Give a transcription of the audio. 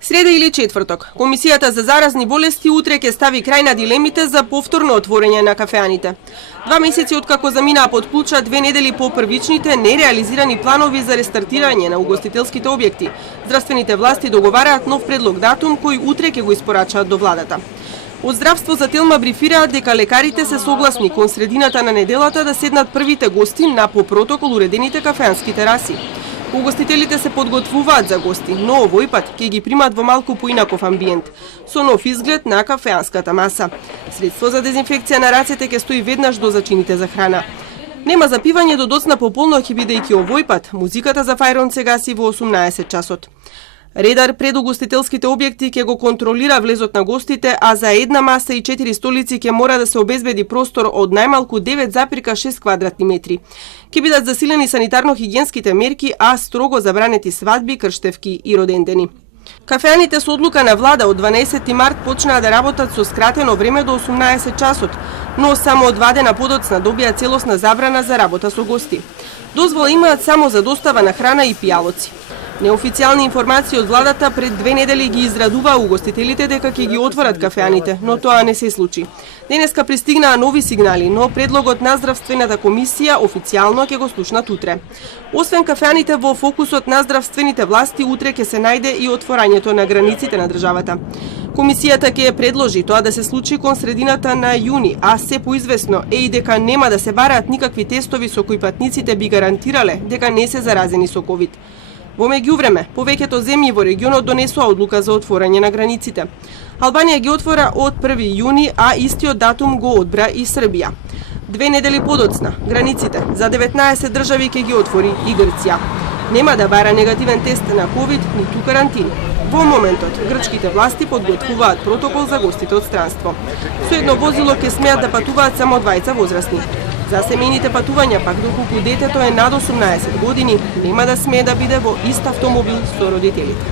Среда или четврток, Комисијата за заразни болести утре ќе стави крај на дилемите за повторно отворање на кафеаните. 2 месеци откако заминаа под плуча, 2 недели по првичните нереализирани планови за рестартирање на угостителските објекти. Здравствените власти договараат нов предлог датум кој утре ќе го испорачаат до владата. Од здравство за Телма брифираат дека лекарите се согласни кон средината на неделата да седнат првите гости на по протокол уредените кафеански тераси. Угостителите се подготвуваат за гости, но овој пат ќе ги примат во малку поинаков амбиент, со нов изглед на кафеанската маса. Средство за дезинфекција на рацете ќе стои веднаш до зачините за храна. Нема запивање до доцна по полноќ, бидејќи овој пат музиката за фајрон се гаси во 18 часот. Редар пред угостителските објекти ќе го контролира влезот на гостите, а за една маса и 4 столици ќе мора да се обезбеди простор од најмалку 9,6 квадратни метри. Ќе бидат засилени санитарно-хигиенските мерки, а строго забранети свадби, крштевки и родендени. Кафеаните со одлука на влада од 12 март почнаа да работат со скратено време до 18 часот, но само од 2 дена подоцна добија целосна забрана за работа со гости. Дозвола имаат само за достава на храна и пијалоци. Неофицијални информации од владата пред 2 недели ги израдуваа угостителите дека ќе ги отворат кафеаните, но тоа не се случи. Денеска пристигнаа нови сигнали, но предлогот на здравствената комисија официјално ќе го слушнат утре. Освен кафеаните во фокусот на здравствените власти, утре ќе се најде и отворањето на границите на државата. Комисијата ќе предложи тоа да се случи кон средината на јуни, а се поизвестно е и дека нема да се бараат никакви тестови со кои патниците би гарантирале дека не се заразени со ковид. Во меѓувреме, повеќето земји во регионот донесоа одлука за отворање на границите. Албанија ги отвора од 1 јуни, а истиот датум го одбра и Србија. 2 недели подоцна, границите за 19 држави ќе ги отвори и Грција. Нема да бара негативен тест на ковид, ниту карантини. Во моментот, грчките власти подготвуваат протокол за гостите од странство. Со едно возило ќе смеат да патуваат само 2 возрастни. За семејните патувања пак доколку детето е над 18 години, нема да смее да биде во ист автомобил со родителите.